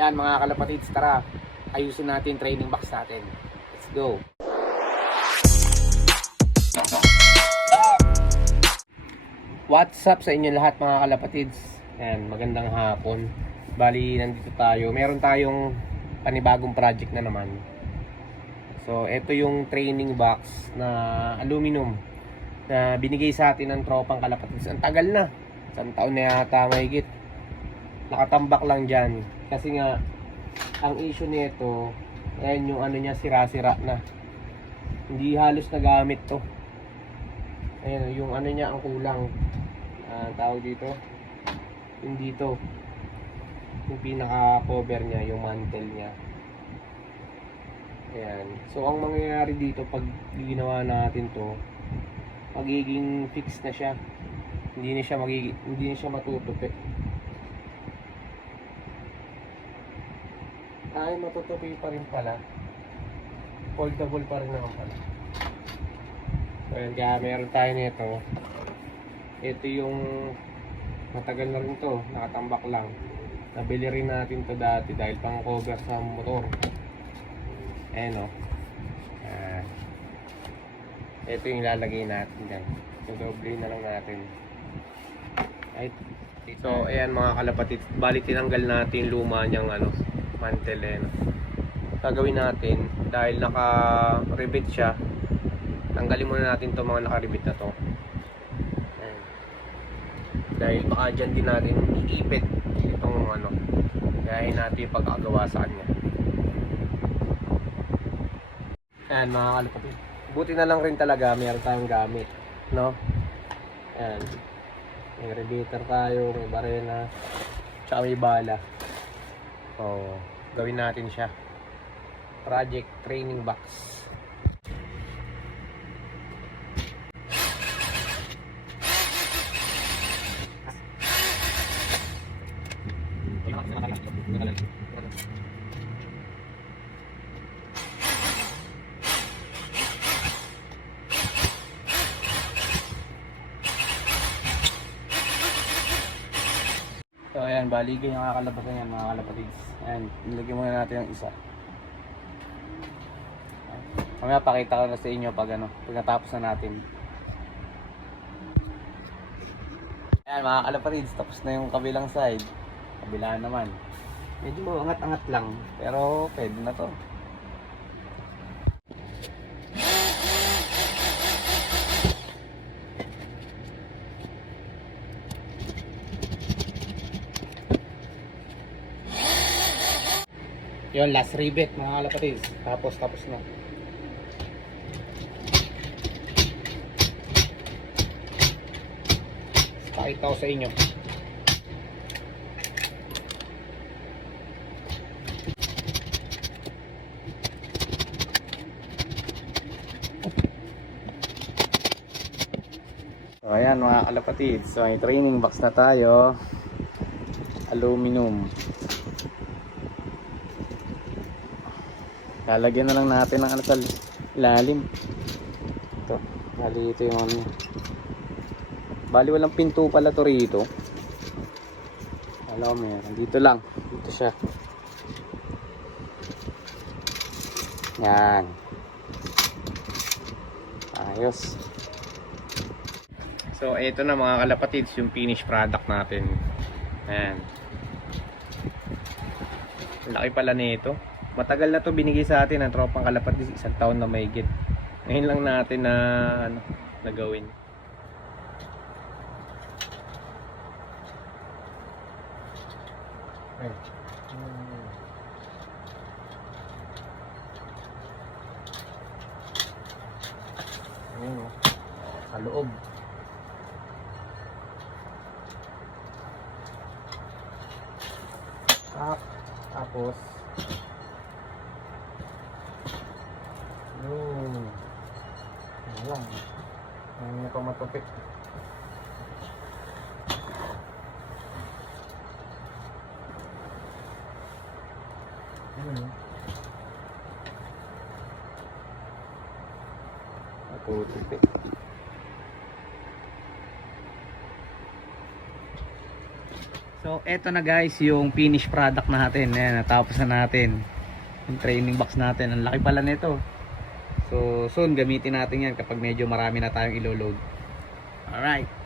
Yan mga kalapatids, tara ayusin natin training box natin. Let's go. What's up sa inyo lahat mga kalapatids? Yan, magandang hapon. Bali, nandito tayo. Meron tayong panibagong project na naman. So, ito yung training box na aluminum na binigay sa atin ng tropang kalapatids. Ang tagal na. Isang taon na yata mahigit. Nakatambak lang dyan. Kasi nga, ang issue nito, ayan yung ano niya, sira-sira na. Hindi halos nagamit to. Ayan, yung ano niya, ang kulang. Tawag dito. Yung dito. Yung pinaka-cover niya, yung mantle niya. Ayan. So, ang mangyayari dito, pag ginawa natin to, magiging fix na siya. Hindi na siya matutupi. Ay, matutupi pa rin pala. Foldable pa rin naman pala. So, ayan, kaya meron tayo nito. Ito yung matagal na rin to, nakatambak lang. Nabili rin natin to dati dahil pang cover sa motor. Ayan o. Ito yung ilalagay natin dyan. So, doble na lang natin. Right. So, ayan mga kalapatid. Bali, tinanggal natin luma niyang mantle. Gagawin natin, dahil naka-rivet siya, tanggalin muna natin itong mga naka-rivet na to. Ayan. Dahil baka dyan din natin iipit itong gayahin natin yung pagkagawa sa kanya. Ayan mga kalapatid. Buti na lang rin talaga mayroon tayong gamit, no? Ayan. May rebeater tayo, may barena, tsaka may bala. So, gawin natin siya. Project training box. So ayan, baligay yung kakalabasan yan mga kalapatids. Ayan, nilagyan muna natin yung isa. Mamaya pakita ko na sa inyo pag natapos na natin. Ayan mga kalapatids, tapos na yung kabilang side. Kabila naman. Medyo angat-angat lang, pero pwede na to. Yun, last rivet mga kalapatids. Tapos na. Pakita ko sa inyo. So ayan mga kalapatids. So may training box na tayo. Aluminum. Lalagyan na lang natin ng sa ilalim. Ito. Bali ito yung bali walang pinto pala to rito. Alam mo meron. Dito lang. Dito siya. Yan. Ayos. So ito na mga kalapatids yung finished product natin. Ayan. Laki pala nito. Matagal na to binigay sa atin ng tropang kalapatids, isang taon na mahigit. Ngayon lang natin na nagawin. Ay. Ayun, sa loob. Tapos lang. Hindi pa matupit. Matutupit. So So eto na guys yung finished product natin. Ayan, natapos na natin yung training box natin. Ang laki pala nito. So soon gamitin natin yan kapag medyo marami na tayong ilo-load. Alright.